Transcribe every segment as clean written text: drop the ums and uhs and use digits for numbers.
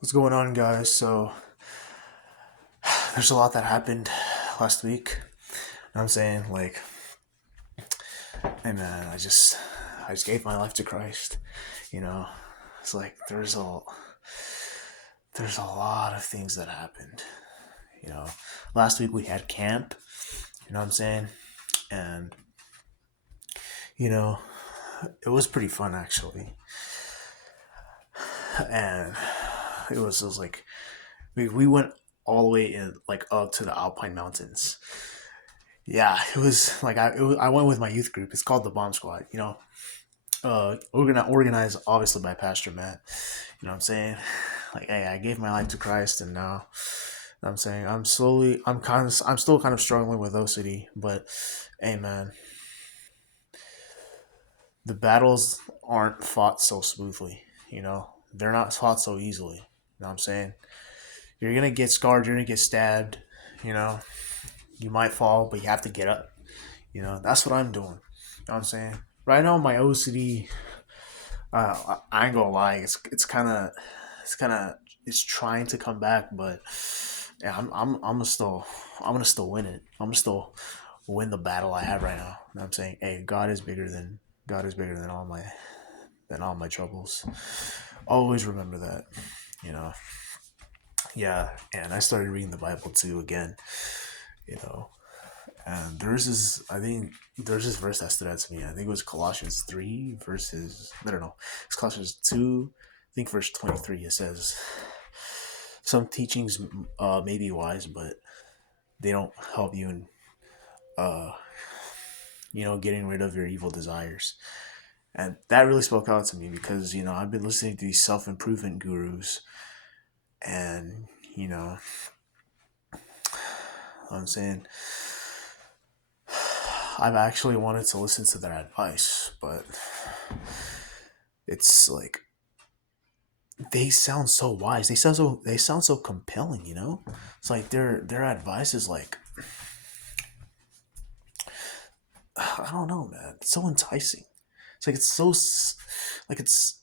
What's going on, guys? So, there's a lot that happened last week. I'm saying, like, hey man, I just gave my life to Christ. You know, it's like there's a lot of things that happened. You know, last week we had camp. You know what I'm saying? And you know, it was pretty fun actually. And it was like we went all the way in like up to the Alpine Mountains. Yeah, it was like I went with my youth group. It's called the Bomb Squad. Organized obviously by Pastor Matt. You know what I'm saying? Like, hey, I gave my life to Christ, and now I'm saying I'm still kind of struggling with OCD, but hey, man, the battles aren't fought so smoothly. They're not fought so easily. You know what I'm saying? You're gonna get scarred. You're gonna get stabbed. You know, you might fall, but you have to get up. That's what I'm doing. You know what I'm saying? Right now, my OCD, I ain't gonna lie, it's trying to come back, but yeah, I'm gonna still win it. I'm gonna still win the battle I have right now. You know what I'm saying? Hey, God is bigger than all my troubles. Always remember that. You know. Yeah, and I started reading the Bible too again. You know, and there's this verse that stood out to me. I think it was Colossians 3 verses, I don't know, it's Colossians 2, I think verse 23. It says, some teachings may be wise, but they don't help you in, uh, getting rid of your evil desires. And that really spoke out to me because, I've been listening to these self improvement gurus, and, you know, I'm saying I've actually wanted to listen to their advice, but it's like they sound so wise. They sound so compelling. It's like their advice is like, I don't know, man. It's so enticing. It's like like it's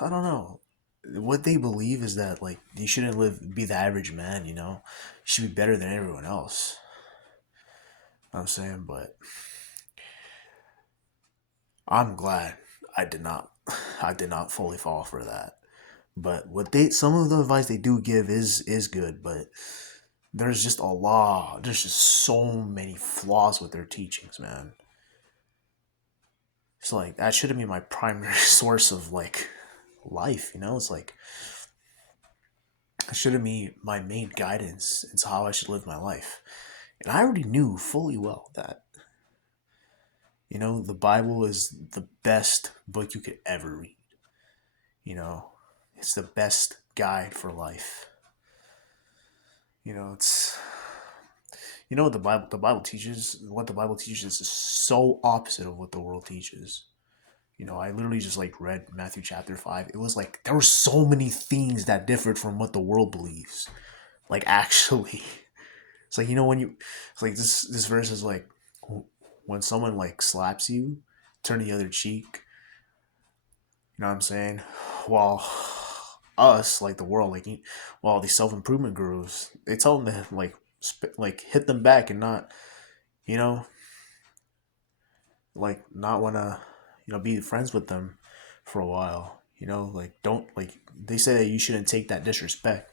I don't know. What they believe is that like you shouldn't be the average man. You should be better than everyone else. I'm saying, but I'm glad I did not. I did not fully fall for that. But some of the advice they do give is good, but there's just so many flaws with their teachings, man. It's like that shouldn't be my primary source of like life. It's like it shouldn't be my main guidance into how I should live my life. And I already knew fully well that the Bible is the best book you could ever read. you know it's the best guide for life. It's what the Bible teaches is so opposite of what the world teaches. I literally just like read Matthew chapter 5. It was like there were so many things that differed from what the world believes. Like, actually, it's like, it's like this verse is like, when someone like slaps you, turn the other cheek. You know what I'm saying? While us, like the world, like, while these self improvement gurus, they tell them to like hit them back and not, you know, like not want to, be friends with them for a while. Like, don't, like, they say that you shouldn't take that disrespect,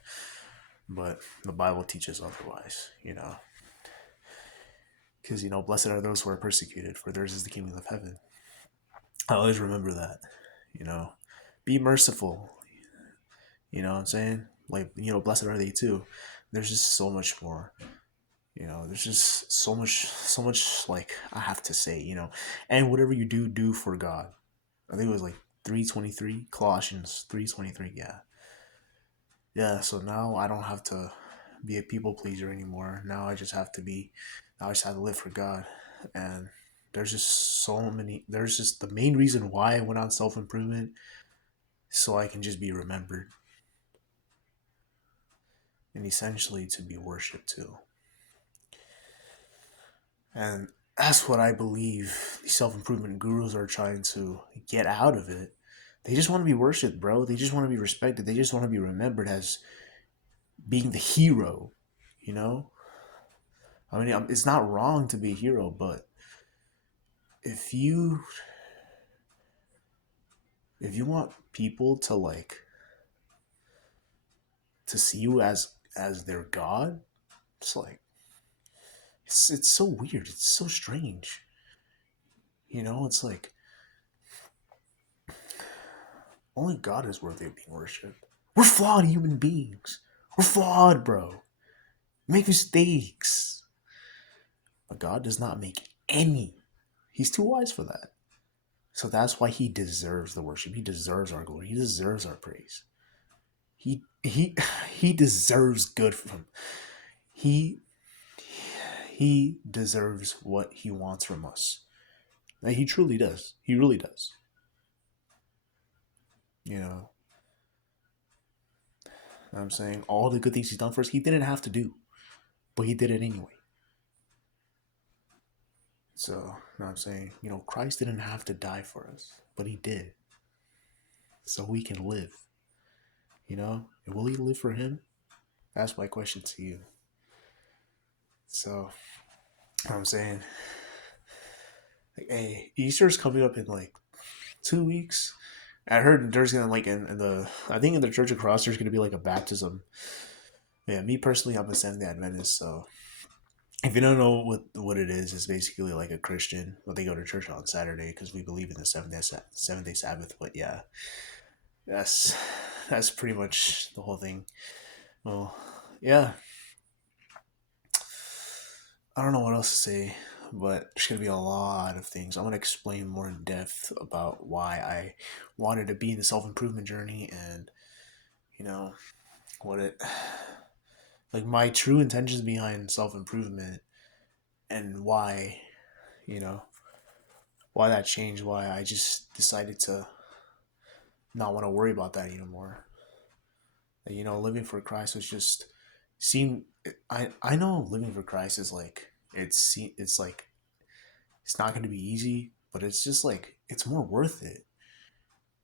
but the Bible teaches otherwise. Because blessed are those who are persecuted, for theirs is the kingdom of heaven. I always remember that. You know, be merciful. You know what I'm saying? Like, blessed are they too. There's just so much more. There's just so much like I have to say. And whatever you do, do for God. I think it was like 3:23, Colossians 3:23. Yeah, yeah. So now I don't have to be a people pleaser anymore. Now I just have to be. Now I just have to live for God, and there's just so many. There's just the main reason why I went on self improvement, so I can just be remembered and essentially to be worshipped too. And that's what I believe the self improvement gurus are trying to get out of it. They just want to be worshipped, bro. They just want to be respected. They just want to be remembered as being the hero. You know, I mean, it's not wrong to be a hero, but if you if you want people to like to see you as their god, it's like it's so weird. It's so strange. You know, it's like only God is worthy of being worshipped. We're flawed human beings. We're flawed, bro. We make mistakes. But God does not make any. He's too wise for that. So that's why he deserves the worship. He deserves our glory. He deserves our praise. He he deserves good from he he deserves what he wants from us. Like, he truly does. He really does. You know, what I'm saying all the good things he's done for us, he didn't have to do, but he did it anyway. So, you know what I'm saying? You know, Christ didn't have to die for us, but he did. So we can live. You know? And will he live for him? That's my question to you. So, you know what I'm saying? Like, hey, Easter's coming up in like 2 weeks. I heard there's gonna like in the I think in the Church of Cross there's gonna be like a baptism. Yeah, me personally, I'm a Seventh Day Adventist, so if you don't know what it is, it's basically like a Christian. But they go to church on Saturday because we believe in the 7 day Sabbath. But yeah, that's that's pretty much the whole thing. Well, yeah, I don't know what else to say, but there's gonna be a lot of things. I'm gonna explain more in depth about why I wanted to be in the self improvement journey, and you know what it like my true intentions behind self improvement, and why you know why that changed, why I just decided to not want to worry about that anymore. You know, living for Christ was just seem. I know living for Christ is like it's like it's not going to be easy, but it's just like it's more worth it,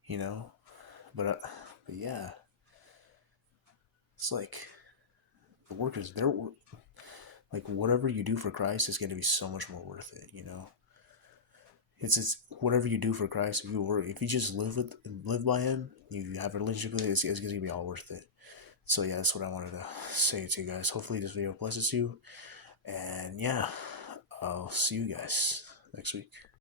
you know. But yeah, it's like the work is there. Like whatever you do for Christ is going to be so much more worth it, you know. It's whatever you do for Christ. If you just live by Him, you have a relationship with it. It's going to be all worth it. So yeah, that's what I wanted to say to you guys. Hopefully this video blesses you. And yeah, I'll see you guys next week.